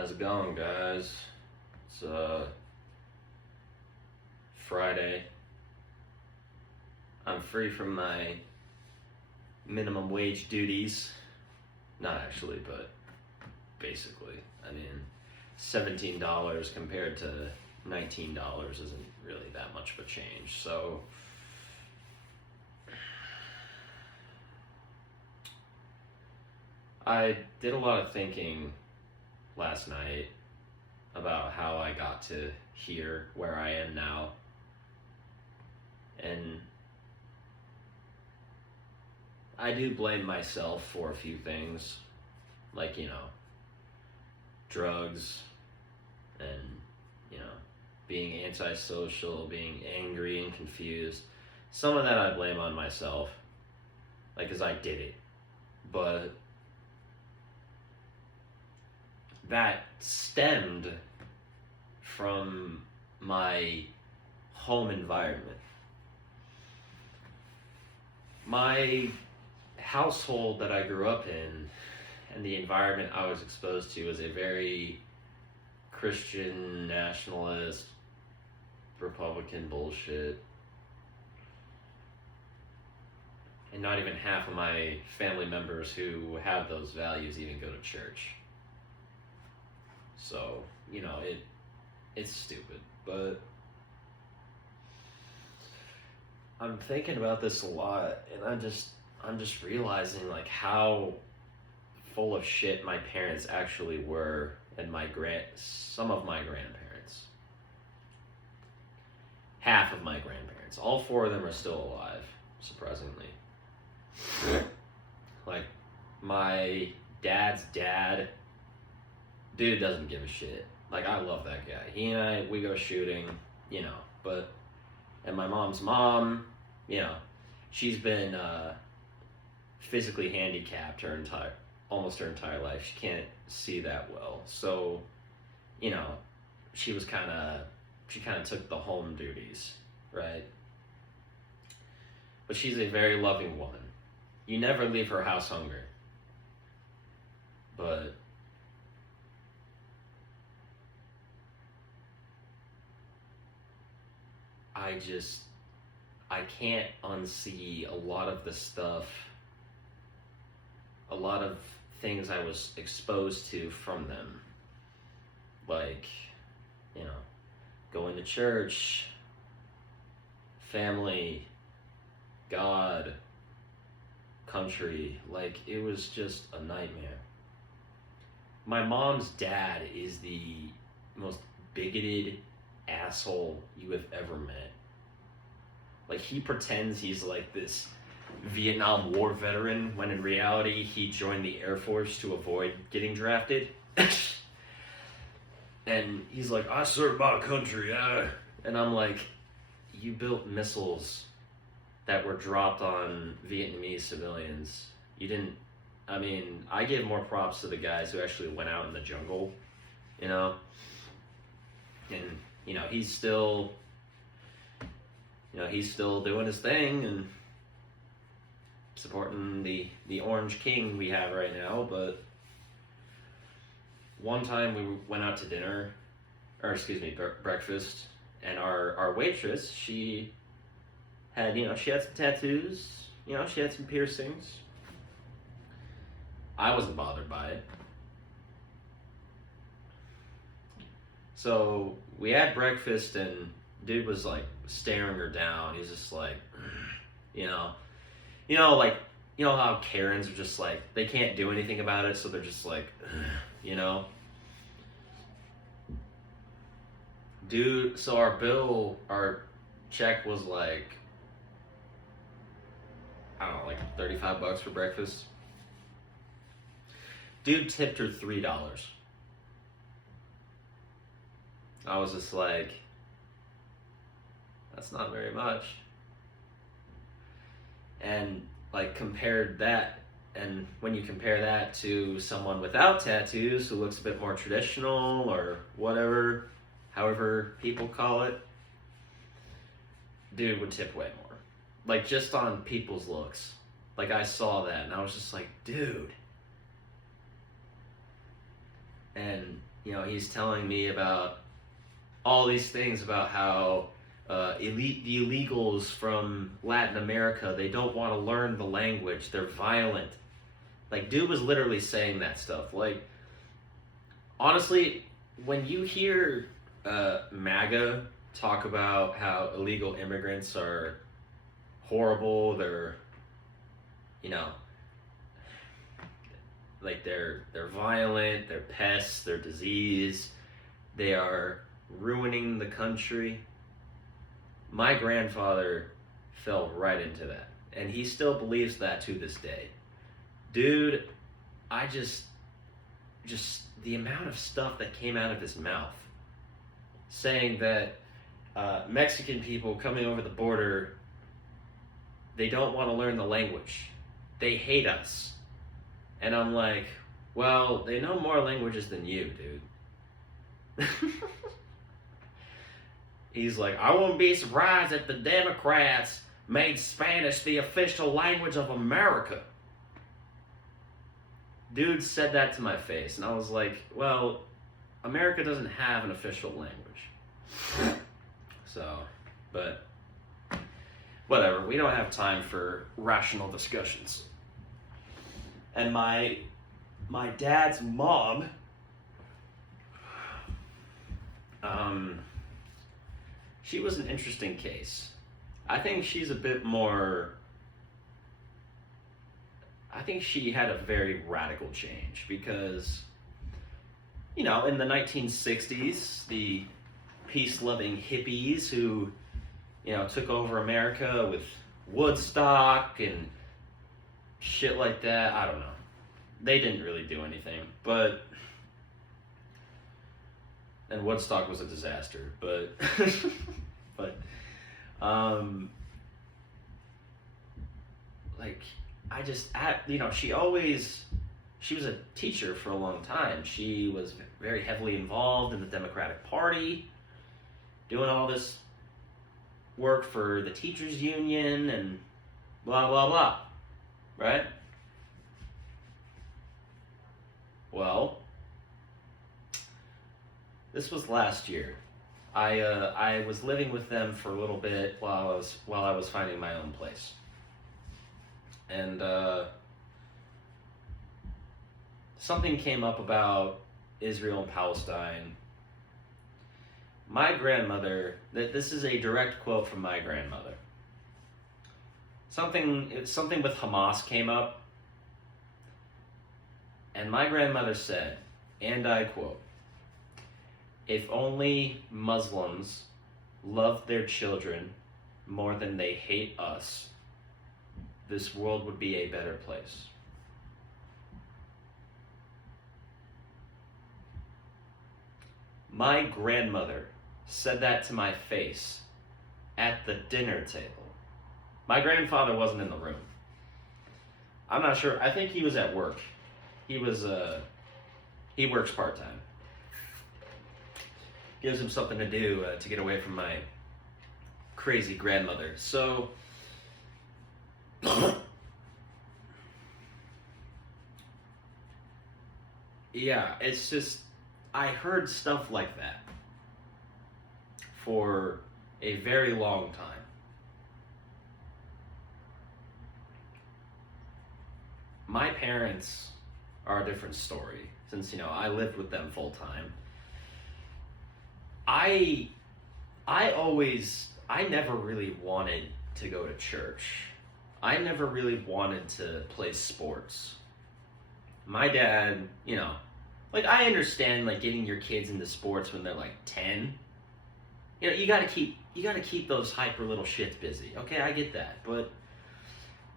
How's it going, guys? It's Friday. I'm free from my minimum wage duties. Not actually, but basically. I mean, $17 compared to $19 isn't really that much of a change. So I did a lot of thinking last night about how I got to here, where I am now. And I do blame myself for a few things, like, drugs and, being antisocial, being angry and confused. Some of that I blame on myself, like, 'cause I did it. But that stemmed from my home environment. My household that I grew up in and the environment I was exposed to was a very Christian, nationalist, Republican bullshit. And not even half of my family members who have those values even go to church. So, it's stupid. But I'm thinking about this a lot, and I'm just realizing like how full of shit my parents actually were, and some of my grandparents. Half of my grandparents. All four of them are still alive, surprisingly. Like, my dad's dad, dude doesn't give a shit. Like, I love that guy. He and I, we go shooting, but, and my mom's mom, she's been physically handicapped almost her entire life. She can't see that well. So, she kind of took the home duties, right? But she's a very loving woman. You never leave her house hungry. But I can't unsee a lot of the stuff, a lot of things I was exposed to from them. Like, going to church, family, God, country. Like, it was just a nightmare. My mom's dad is the most bigoted asshole you have ever met. Like, he pretends he's like this Vietnam War veteran when in reality he joined the Air Force to avoid getting drafted. And he's like, I served my country. And I'm like, you built missiles that were dropped on Vietnamese civilians. You didn't. I mean, I give more props to the guys who actually went out in the jungle, And, he's still doing his thing and supporting the Orange King we have right now. But one time we went out to dinner, breakfast, and our waitress, she had some tattoos, she had some piercings. I wasn't bothered by it. So we had breakfast, and dude was like staring her down. He's just like, how Karens are just like, they can't do anything about it, so they're just like, Dude, so our check was like, I don't know, like $35 for breakfast. Dude tipped her $3. I was just like, that's not very much. And like and when you compare that to someone without tattoos who looks a bit more traditional or whatever, however people call it, dude would tip way more. Like, just on people's looks. Like, I saw that and I was just like, dude. And he's telling me about all these things about how the illegals from Latin America, they don't want to learn the language. They're violent. Like, dude was literally saying that stuff. Like, honestly, when you hear MAGA talk about how illegal immigrants are horrible, they're, you know, like they're violent, they're pests, they're disease, they are ruining the country. My grandfather fell right into that, and he still believes that to this day. Dude, I just the amount of stuff that came out of his mouth saying that Mexican people coming over the border, they don't want to learn the language. They hate us. And I'm like, well, they know more languages than you, dude. He's like, I wouldn't be surprised if the Democrats made Spanish the official language of America. Dude said that to my face, and I was like, well, America doesn't have an official language. So, but whatever, we don't have time for rational discussions. And my dad's mom, she was an interesting case. I think she's a bit more, I think she had a very radical change because, in the 1960s, the peace-loving hippies who, took over America with Woodstock and shit like that, I don't know. They didn't really do anything, and Woodstock was a disaster, but she was a teacher for a long time. She was very heavily involved in the Democratic Party, doing all this work for the teachers union and blah, blah, blah, right? Well, this was last year. I was living with them for a little bit while I was finding my own place. And something came up about Israel and Palestine. My grandmother, this is a direct quote from my grandmother. Something with Hamas came up, and my grandmother said, and I quote, "If only Muslims loved their children more than they hate us, this world would be a better place." My grandmother said that to my face at the dinner table. My grandfather wasn't in the room. I'm not sure. I think he was at work. He works part-time. Gives him something to do to get away from my crazy grandmother. So, yeah, it's just, I heard stuff like that for a very long time. My parents are a different story, since, I lived with them full time. I never really wanted to go to church. I never really wanted to play sports. My dad, I understand, getting your kids into sports when they're, 10. You gotta keep those hyper little shits busy. Okay, I get that. But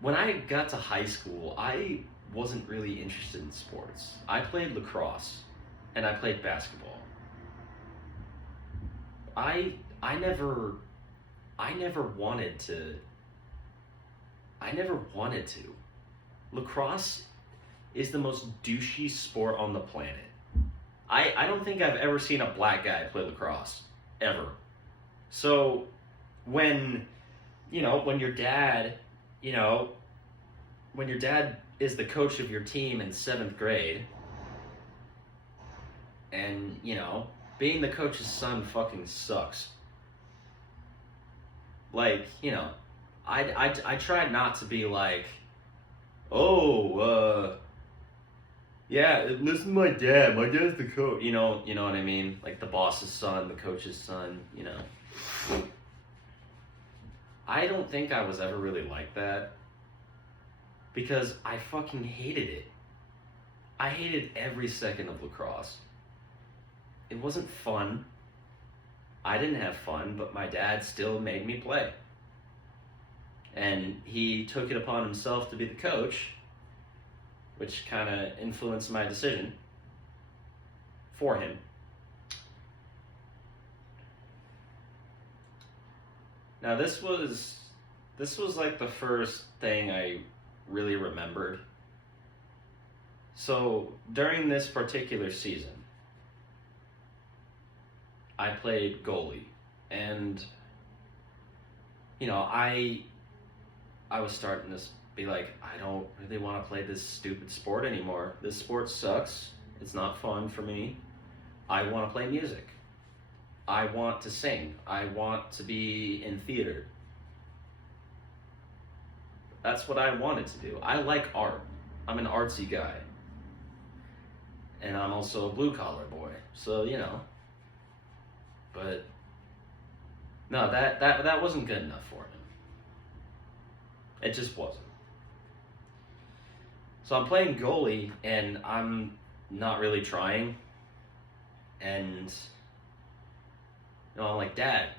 when I got to high school, I wasn't really interested in sports. I played lacrosse, and I played basketball. I never wanted to. Lacrosse is the most douchey sport on the planet. I don't think I've ever seen a black guy play lacrosse. Ever. So, when your dad is the coach of your team in 7th grade, and And, being the coach's son fucking sucks. Like, I tried not to be like, oh, yeah, listen to my dad. My dad's the coach. You know what I mean? Like the boss's son, the coach's son, I don't think I was ever really like that because I fucking hated it. I hated every second of lacrosse. It wasn't fun. I didn't have fun, but my dad still made me play. And he took it upon himself to be the coach, which kind of influenced my decision for him. Now this was like the first thing I really remembered. So during this particular season, I played goalie, and I was starting to be like, I don't really want to play this stupid sport anymore. This sport sucks. It's not fun for me. I want to play music. I want to sing. I want to be in theater. That's what I wanted to do. I like art. I'm an artsy guy. And I'm also a blue-collar boy. So, But, no, that wasn't good enough for him. It just wasn't. So I'm playing goalie, and I'm not really trying. And, I'm like, Dad,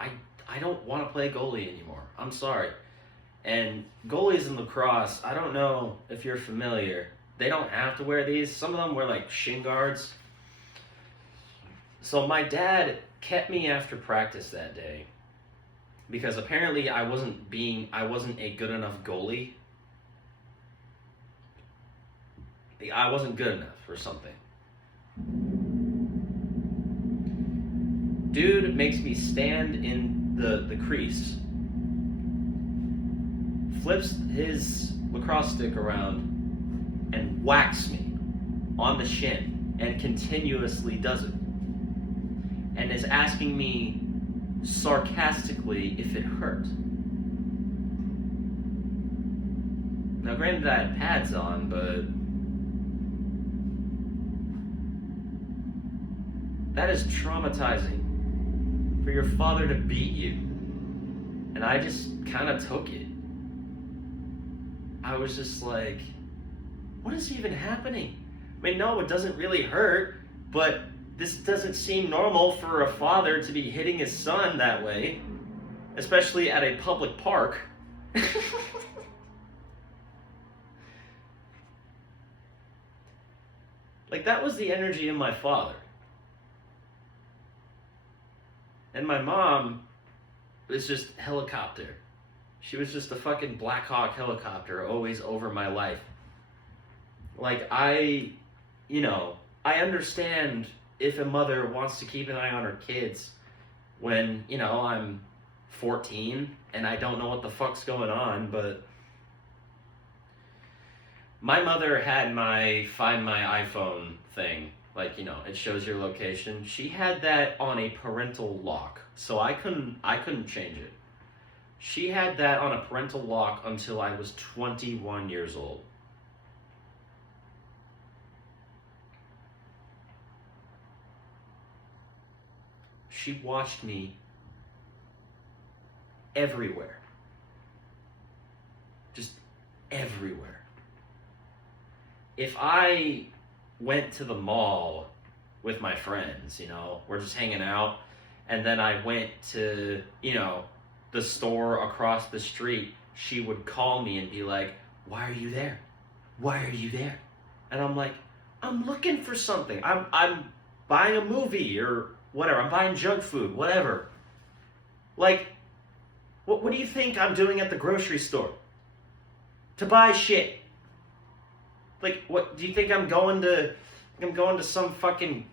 I don't want to play goalie anymore. I'm sorry. And goalies in lacrosse, I don't know if you're familiar. They don't have to wear these. Some of them wear like shin guards. So my dad kept me after practice that day because apparently I wasn't a good enough goalie. I wasn't good enough or something. Dude makes me stand in the crease, flips his lacrosse stick around and whacks me on the shin and continuously does it. And is asking me sarcastically if it hurt. Now granted I had pads on, but that is traumatizing for your father to beat you. And I just kind of took it. I was just like, what is even happening? I mean, no, it doesn't really hurt, but this doesn't seem normal for a father to be hitting his son that way, especially at a public park. Like, that was the energy of my father. And my mom was just helicopter. She was just a fucking Black Hawk helicopter always over my life. Like, I understand if a mother wants to keep an eye on her kids when, I'm 14 and I don't know what the fuck's going on, but my mother had my Find My iPhone thing. Like, it shows your location. She had that on a parental lock, so I couldn't change it. She had that on a parental lock until I was 21 years old. She watched me everywhere. Just everywhere. If I went to the mall with my friends, we're just hanging out, and then I went to, the store across the street, she would call me and be like, why are you there? Why are you there? And I'm like, I'm looking for something. I'm buying a movie or whatever. I'm buying junk food, whatever. Like, what do you think I'm doing at the grocery store? To buy shit. Like, what do you think I'm going to some fucking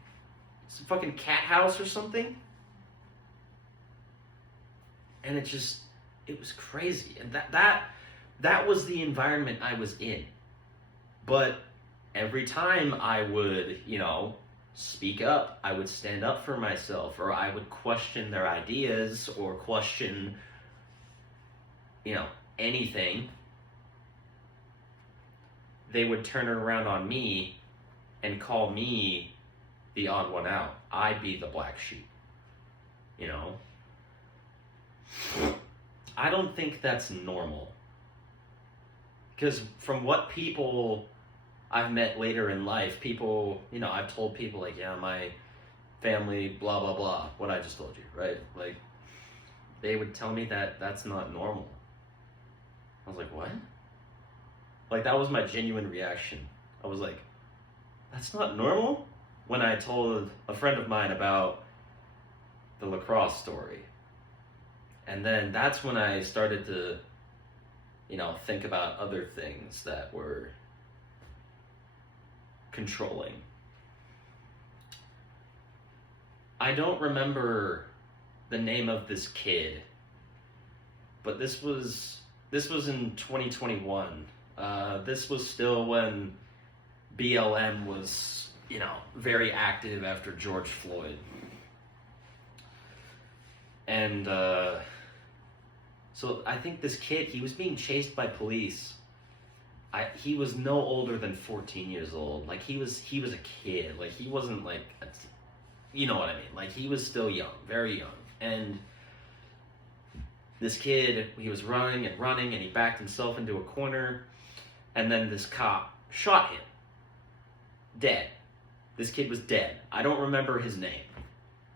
cat house or something? And it was crazy. And that was the environment I was in. But every time I would, speak up. I would stand up for myself, or I would question their ideas or question, you know, anything, they would turn it around on me and call me the odd one out. I'd be the black sheep, you know? I don't think that's normal. Because from what people I've met later in life, people, you know, I've told people like, yeah, my family, blah, blah, blah, what I just told you, right? Like, they would tell me that that's not normal. I was like, what? Like, that was my genuine reaction. I was like, that's not normal? When I told a friend of mine about the lacrosse story. And then that's when I started to, you know, think about other things that were controlling. I don't remember the name of this kid, but this was in 2021. This was still when BLM was, you know, very active after George Floyd. And so I think this kid, he was being chased by police. He was no older than 14 years old. Like, he was a kid. Like, he wasn't like, you know what I mean? Like, he was still young, very young. And this kid, he was running, and he backed himself into a corner. And then this cop shot him. Dead. This kid was dead. I don't remember his name.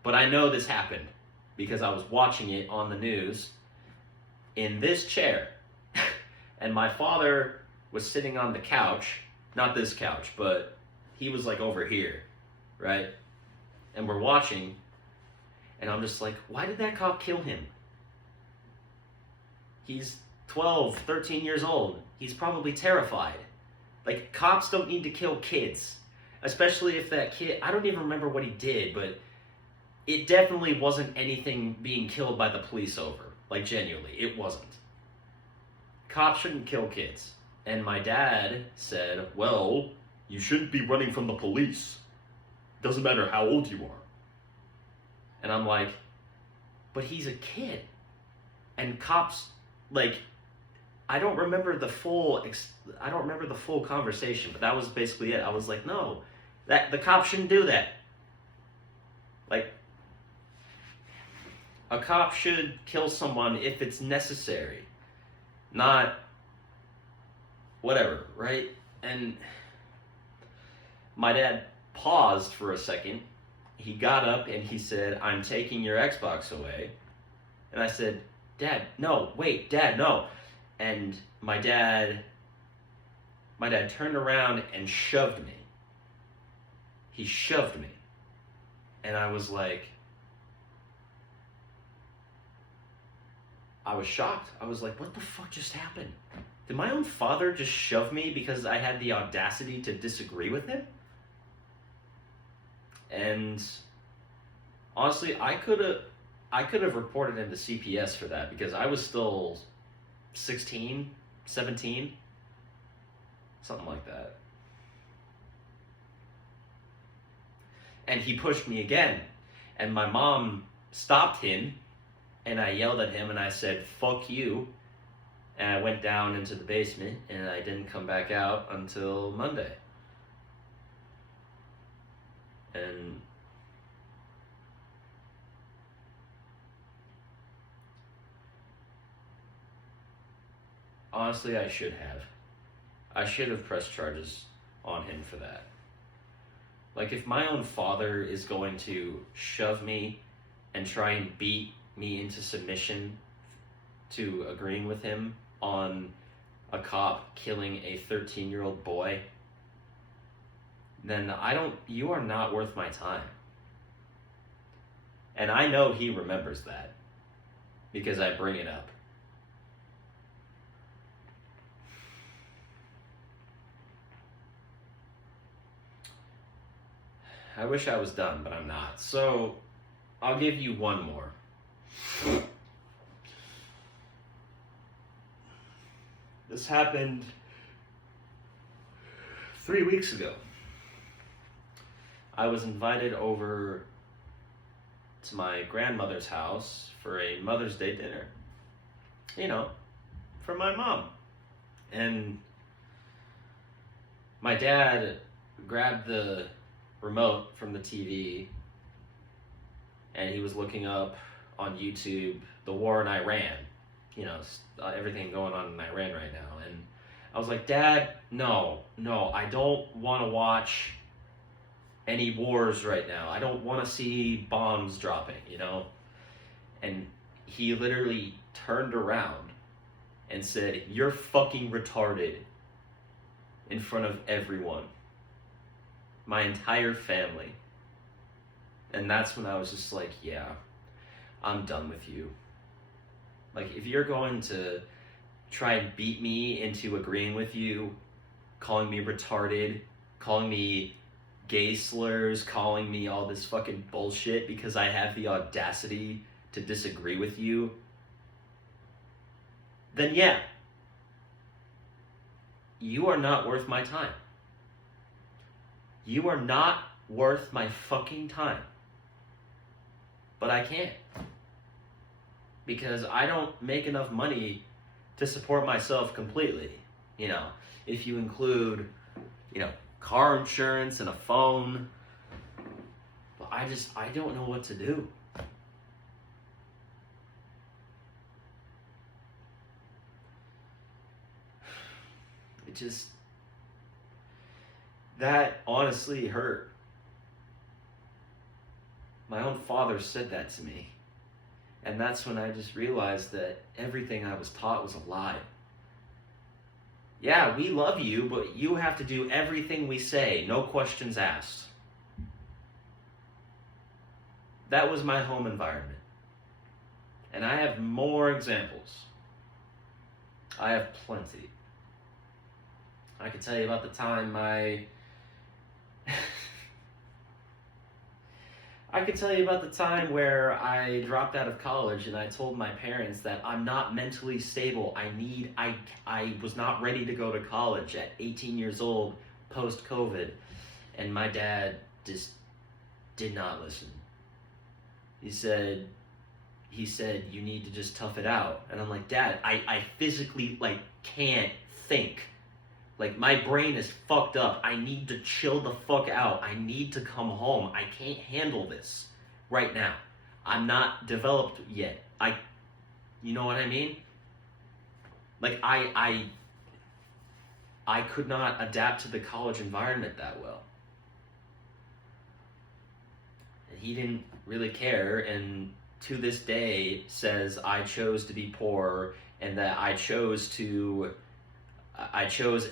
But I know this happened because I was watching it on the news in this chair. And my father was sitting on the couch. Not this couch, but he was like over here, right? And we're watching. And I'm just like, why did that cop kill him? He's 12, 13 years old. He's probably terrified. Like, cops don't need to kill kids. Especially if that kid, I don't even remember what he did, but it definitely wasn't anything being killed by the police over. Like, genuinely, it wasn't. Cops shouldn't kill kids. And my dad said, well, you shouldn't be running from the police. Doesn't matter how old you are. And I'm like, but he's a kid. And cops, like, I don't remember the full conversation, but that was basically it. I was like, no, the cop shouldn't do that. Like, a cop should kill someone if it's necessary, not whatever, right? And my dad paused for a second. He got up and he said, I'm taking your Xbox away. And I said, Dad, no, wait, Dad, no. And my dad turned around and shoved me. He shoved me. And I was like, I was shocked. I was like, what the fuck just happened? Did my own father just shove me because I had the audacity to disagree with him? And honestly, I could have reported him to CPS for that because I was still 16, 17, something like that. And he pushed me again. And my mom stopped him, and I yelled at him, and I said, fuck you. And I went down into the basement, and I didn't come back out until Monday. And honestly, I should have. I should have pressed charges on him for that. Like, if my own father is going to shove me and try and beat me into submission to agreeing with him on a cop killing a 13-year-old boy, then you are not worth my time. And I know he remembers that because I bring it up. I wish I was done, but I'm not. So, I'll give you one more. This happened 3 weeks ago. I was invited over to my grandmother's house for a Mother's Day dinner. You know, for my mom. And my dad grabbed the remote from the TV and he was looking up on YouTube the war in Iran. You know, everything going on in Iran right now. And I was like, Dad, no, I don't want to watch any wars right now. I don't want to see bombs dropping, you know? And he literally turned around and said, "You're fucking retarded," in front of everyone. My entire family. And that's when I was just like, yeah, I'm done with you. Like, if you're going to try and beat me into agreeing with you, calling me retarded, calling me gay slurs, calling me all this fucking bullshit because I have the audacity to disagree with you, then yeah, you are not worth my time. You are not worth my fucking time. But I can't. Because I don't make enough money to support myself completely. You know, if you include, you know, car insurance and a phone. But I don't know what to do. It just, that honestly hurt. My own father said that to me. And that's when I just realized that everything I was taught was a lie. Yeah, we love you, but you have to do everything we say, no questions asked. That was my home environment. And I have more examples. I have plenty. I could tell you about the time I could tell you about the time where I dropped out of college and I told my parents that I'm not mentally stable. I was not ready to go to college at 18 years old, post-COVID. And my dad just did not listen. He said, you need to just tough it out. And I'm like, Dad, I physically, can't think. My brain is fucked up. I need to chill the fuck out. I need to come home. I can't handle this right now. I'm not developed yet. You know what I mean? I could not adapt to the college environment that well. And he didn't really care, and to this day says I chose to be poor and that I chose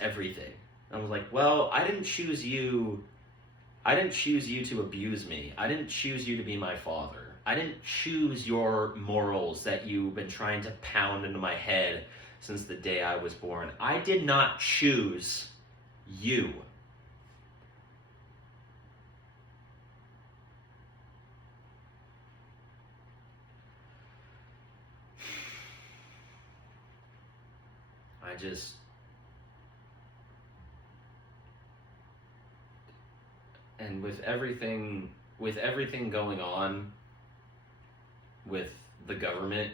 everything. I was like, well, I didn't choose you to abuse me. I didn't choose you to be my father. I didn't choose your morals that you've been trying to pound into my head since the day I was born. I did not choose you. And with everything going on with the government,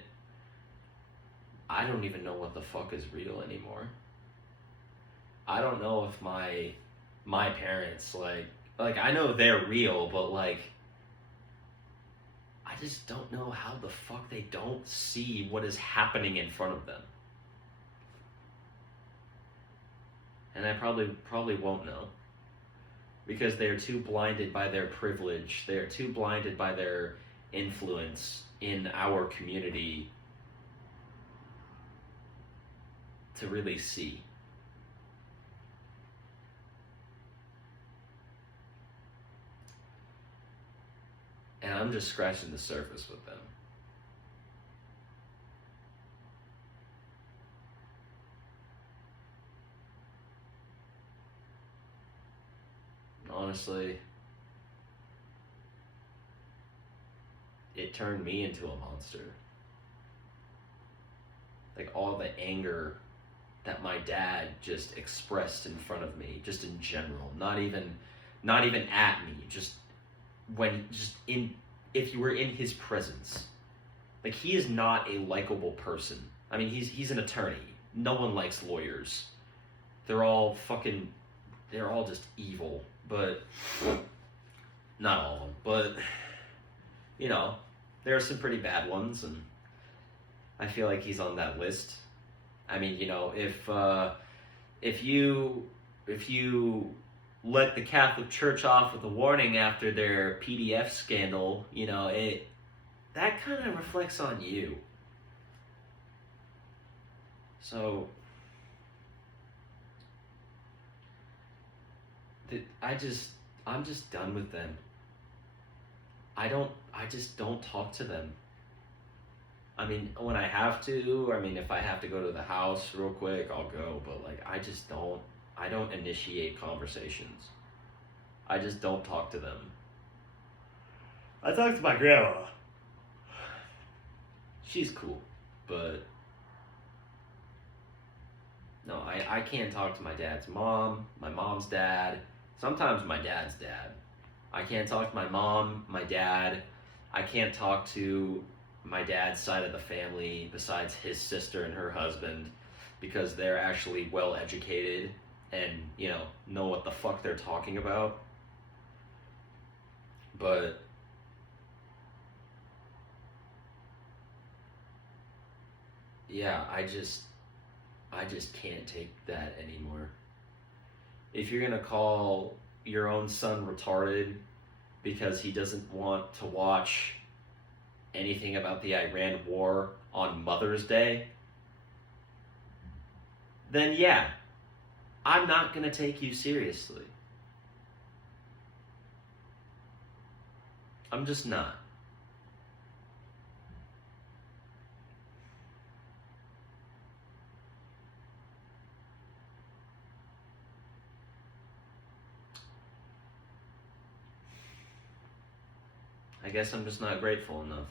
I don't even know what the fuck is real anymore. I don't know if my parents, I know they're real, but I just don't know how the fuck they don't see what is happening in front of them. And I probably won't know. Because they are too blinded by their privilege. They are too blinded by their influence in our community to really see. And I'm just scratching the surface with them. Honestly, it turned me into a monster. All the anger that my dad just expressed in front of me, just in general, not even at me, just when just in if you were in his presence. Like, he is not a likable person. I mean, he's an attorney. No one likes lawyers. They're all fucking, they're all just evil. But not all of them. But you know, there are some pretty bad ones, and I feel like he's on that list. I mean, you know, if you let the Catholic Church off with a warning after their PDF scandal, you know, that kind of reflects on you. So I'm just done with them. I just don't talk to them. I mean, when I have to, I mean, if I have to go to the house real quick, I'll go, but like, I don't initiate conversations. I just don't talk to them. I talk to my grandma. She's cool, but no, I can't talk to my dad's mom, my mom's dad, sometimes my dad's dad. I can't talk to my mom, my dad. I can't talk to my dad's side of the family besides his sister and her husband because they're actually well educated and, you know what the fuck they're talking about. But yeah, I just can't take that anymore. If you're gonna call your own son retarded because he doesn't want to watch anything about the Iran war on Mother's Day, then yeah, I'm not gonna take you seriously. I'm just not. I guess I'm just not grateful enough.